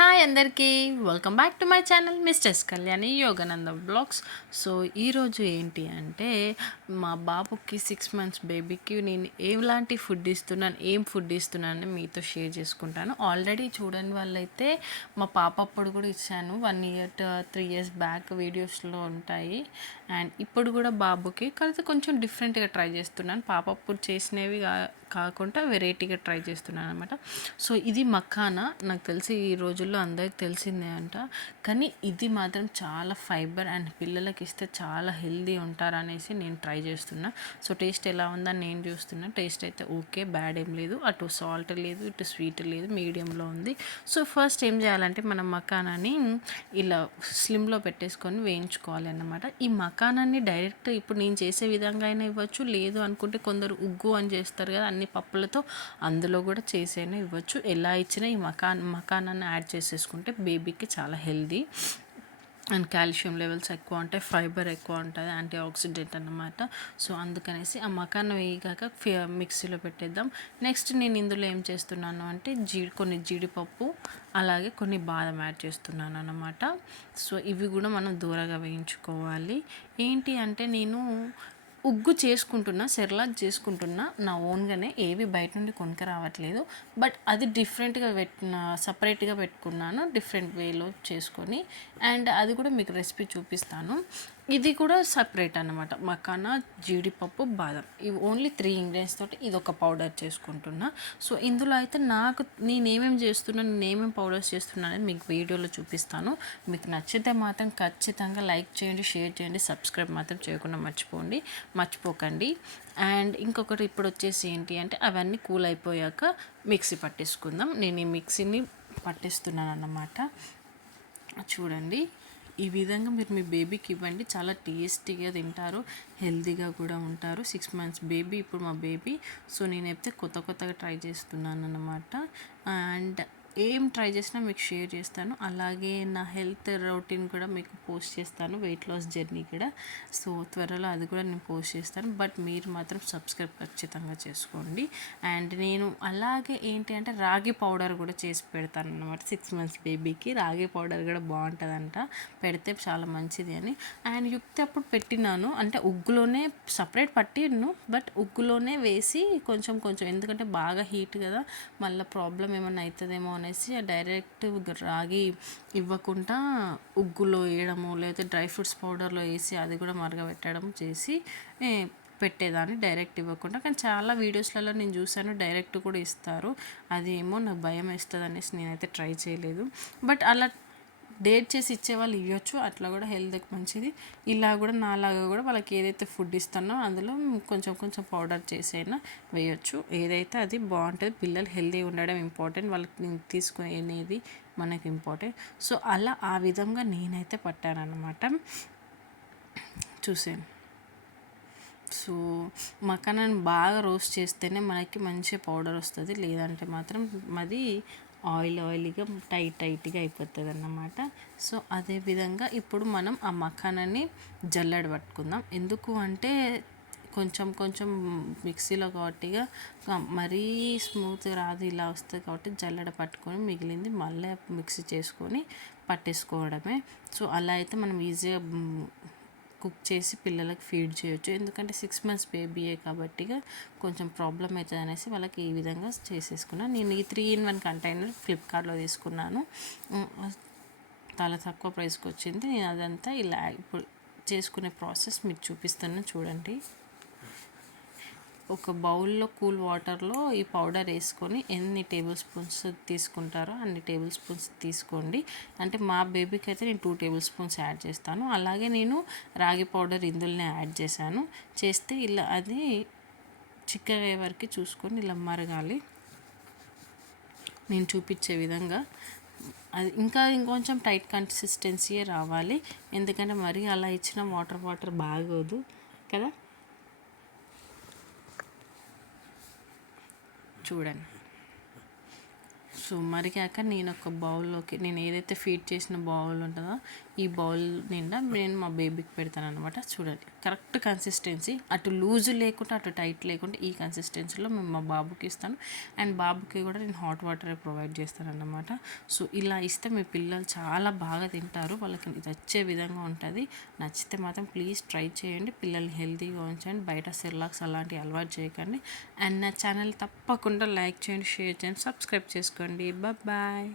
Hi అందరికీ welcome back to my channel Mrs Kalyani Yogananda blogs. So ఈరోజు ఏంటి అంటే మా బాబుకి 6 months బేబీకి నేను ఎలాంటి ఫుడ్ ఇస్తున్నాను, ఏం ఫుడ్ ఇస్తున్నాను మీతో షేర్ చేసుకుంటాను. ఆల్రెడీ చూడని వాళ్ళైతే మా పాప అప్పుడు కూడా ఇచ్చాను, 1 year 3 years బ్యాక్ వీడియోస్లో ఉంటాయి. అండ్ ఇప్పుడు కూడా బాబుకి కలిసి కొంచెం డిఫరెంట్గా ట్రై చేస్తున్నాను. పాప అప్పుడు చేసినవి కాకుండా వెరైటీగా ట్రై చేస్తున్నాను అనమాట. సో ఇది మఖానా, నాకు తెలిసి ఈ రోజుల్లో అందరికి తెలిసిందే అంట, కానీ ఇది మాత్రం చాలా ఫైబర్ అండ్ పిల్లలకి ఇస్తే చాలా హెల్దీ ఉంటారనేసి నేను ట్రై చేస్తున్నా. సో టేస్ట్ ఎలా ఉందని నేను చూస్తున్నా. టేస్ట్ అయితే ఓకే, బ్యాడ్ ఏం లేదు, అటు సాల్ట్ లేదు ఇటు స్వీట్ లేదు, మీడియంలో ఉంది. సో ఫస్ట్ ఏం చేయాలంటే మనం మఖానాని ఇలా స్లిమ్లో పెట్టేసుకొని వేయించుకోవాలి అన్నమాట. ఈ మఖానాన్ని డైరెక్ట్ ఇప్పుడు నేను చేసే విధంగా అయినా ఇవ్వచ్చు, లేదు అనుకుంటే కొందరు ఉగ్గు అని చేస్తారు కదా అన్ని పప్పులతో, అందులో కూడా చేసైనా ఇవ్వచ్చు. ఎలా ఇచ్చినా ఈ మఖానాన్ని యాడ్ చేసేసుకుంటే బేబీకి చాలా హెల్దీ అండ్ కాల్షియం లెవెల్స్ ఎక్కువ ఉంటాయి, ఫైబర్ ఎక్కువ ఉంటుంది, యాంటీ ఆక్సిడెంట్ అన్నమాట. సో అందుకనేసి ఆ మఖానా వేయగాక మిక్సీలో పెట్టేద్దాం. నెక్స్ట్ నేను ఇందులో ఏం చేస్తున్నాను అంటే కొన్ని జీడిపప్పు అలాగే కొన్ని బాదం యాడ్ చేస్తున్నాను అన్నమాట. సో ఇవి కూడా మనం దూరగా వేయించుకోవాలి. ఏంటి అంటే నేను ఉగ్గు చేసుకుంటున్నా, సెర్లాక్ చేసుకుంటున్నా నా ఓన్గానే, ఏవి బయట నుండి కొనుక్క రావట్లేదు. బట్ అది డిఫరెంట్గా సపరేట్గా పెట్టుకున్నాను, డిఫరెంట్ వేలో చేసుకొని. అండ్ అది కూడా మీకు రెసిపీ చూపిస్తాను. ఇది కూడా సపరేట్ అనమాట, మఖానా, జీడిపప్పు, బాదం, ఇవి ఓన్లీ 3 ingredients తోటి ఇది ఒక పౌడర్ చేసుకుంటున్నా. సో ఇందులో అయితే నేనేమేమి చేస్తున్నాను, నేనేమేమి పౌడర్స్ చేస్తున్నాను అనేది మీకు వీడియోలో చూపిస్తాను. మీకు నచ్చితే మాత్రం ఖచ్చితంగా లైక్ చేయండి, షేర్ చేయండి, సబ్స్క్రైబ్ మాత్రం చేయకుండా మర్చిపోకండి. అండ్ ఇంకొకటి ఇప్పుడు వచ్చేసి ఏంటి అంటే అవన్నీ కూల్ అయిపోయాక మిక్సీ పట్టేసుకుందాం. నేను ఈ మిక్సీని పట్టేస్తున్నాను అన్నమాట. చూడండి, ఈ విధంగా మీరు మీ బేబీకి ఇవ్వండి, చాలా టేస్టీగా తింటారు, హెల్తీగా కూడా ఉంటారు. 6 months బేబీ ఇప్పుడు మా బేబీ. సో నేనైతే కొత్తగా ట్రై చేస్తున్నాను అన్నమాట. అండ్ ఏం ట్రై చేసినా మీకు షేర్ చేస్తాను. అలాగే నా హెల్త్ రొటీన్ కూడా మీకు పోస్ట్ చేస్తాను, వెయిట్ లాస్ జర్నీ కూడా. సో త్వరలో అది కూడా నేను పోస్ట్ చేస్తాను. బట్ మీరు మాత్రం సబ్స్క్రైబ్ ఖచ్చితంగా చేసుకోండి. అండ్ నేను అలాగే ఏంటి అంటే రాగి పౌడర్ కూడా చేసి పెడతాను అన్నమాట. 6 months బేబీకి రాగి పౌడర్ కూడా బాగుంటుందంట, పెడితే చాలా మంచిది అని. అండ్ యుక్తి అప్పుడు పెట్టినాను, అంటే ఉగ్గులోనే సపరేట్ పట్టిను, బట్ ఉగ్గులోనే వేసి కొంచెం ఎందుకంటే బాగా హీట్ కదా, మళ్ళీ ప్రాబ్లం ఏమైనా అవుతుందేమో అనేసి డైరెక్ట్ రాగి ఇవ్వకుండా ఉగ్గులో వేయడము, లేకపోతే డ్రై ఫ్రూట్స్ పౌడర్లో వేసి అది కూడా మరగబెట్టడం చేసి పెట్టేదాన్ని, డైరెక్ట్ ఇవ్వకుండా. కానీ చాలా వీడియోస్లలో నేను చూసాను డైరెక్ట్ కూడా ఇస్తారు, అది ఏమో నాకు భయం వేస్తుంది అనేసి నేనైతే ట్రై చేయలేదు. బట్ అలా డేట్ చేసి ఇచ్చేవాళ్ళు ఇవ్వచ్చు, అట్లా కూడా హెల్త్కి మంచిది. ఇలా కూడా నాలాగా కూడా వాళ్ళకి ఏదైతే ఫుడ్ ఇస్తానో అందులో కొంచెం పౌడర్ చేసి అయినా వేయచ్చు, ఏదైతే అది బాగుంటుంది. పిల్లలు హెల్తీ ఉండడం ఇంపార్టెంట్, వాళ్ళకి తీసుకునేది మనకి ఇంపార్టెంట్. సో అలా ఆ విధంగా నేనైతే పట్టానన్నమాట. చూసాను. సో మఖానాన్ని బాగా రోస్ట్ చేస్తేనే మనకి మంచి పౌడర్ వస్తుంది, లేదంటే మాత్రం మాది ఆయిలీగా టైట్గా అయిపోతుంది అన్నమాట. సో అదేవిధంగా ఇప్పుడు మనం ఆ మఖానాన్ని జల్లెడ పట్టుకుందాం. ఎందుకు అంటే కొంచెం మిక్సీలో కాబట్టిగా మరీ స్మూత్ రాదు, ఇలా వస్తుంది కాబట్టి జల్లెడ పట్టుకొని మిగిలింది మళ్ళీ మిక్సీ చేసుకొని పట్టేసుకోవడమే. సో అలా అయితే మనం ఈజీగా కుక్ చేసి పిల్లలకి ఫీడ్ చేయొచ్చు. ఎందుకంటే 6 months బేబీయే కాబట్టి కొంచెం ప్రాబ్లం అవుతుంది అనేసి వాళ్ళకి ఈ విధంగా చేసేసుకున్నాను. నేను ఈ 3-in-1 కంటైనర్ ఫ్లిప్కార్ట్లో తీసుకున్నాను, చాలా తక్కువ ప్రైస్కి వచ్చింది. నేను అదంతా ఇలా ఇప్పుడు చేసుకునే ప్రాసెస్ మీకు చూపిస్తాను, చూడండి. ఒక బౌల్లో కూల్ వాటర్లో ఈ పౌడర్ వేసుకొని ఎన్ని టేబుల్ స్పూన్స్ తీసుకుంటారో అన్ని టేబుల్ స్పూన్స్ తీసుకోండి. అంటే మా బేబీకి అయితే నేను 2 tablespoons యాడ్ చేస్తాను. అలాగే నేను రాగి పౌడర్ ఇందులోనే యాడ్ చేస్తే ఇలా అది చిక్కగా అయ్యే వరకు చూసుకొని ఇలా మరగాలి, నేను చూపించే విధంగా. అది ఇంకొంచెం టైట్ కన్సిస్టెన్సీయే రావాలి, ఎందుకంటే మరీ అలా ఇచ్చిన వాటర్ బాగోదు కదా. చూడండి, సో మరిగాక నేను ఒక బౌల్లోకి నేను ఏదైతే ఫీడ్ చేసిన బౌల్ ఉంటుందో ఈ బౌల్ నిండా నేను మా బేబీకి పెడతాను అనమాట. చూడండి కరెక్ట్ కన్సిస్టెన్సీ, అటు లూజు లేకుండా అటు టైట్ లేకుండా ఈ కన్సిస్టెన్సీలో మేము మా బాబుకి ఇస్తాను. అండ్ బాబుకి కూడా నేను హాట్ వాటర్ ప్రొవైడ్ చేస్తాను అన్నమాట. సో ఇలా ఇస్తే మీ పిల్లలు చాలా బాగా తింటారు, వాళ్ళకి నచ్చే విధంగా ఉంటుంది. నచ్చితే మాత్రం ప్లీజ్ ట్రై చేయండి, పిల్లల్ని హెల్తీగా ఉంచండి, బయట సెర్లాక్స్ అలాంటివి అలవాటు చేయకండి. అండ్ నా ఛానల్ తప్పకుండా లైక్ చేయండి, షేర్ చేయండి, సబ్స్క్రైబ్ చేసుకోండి. బాయ్.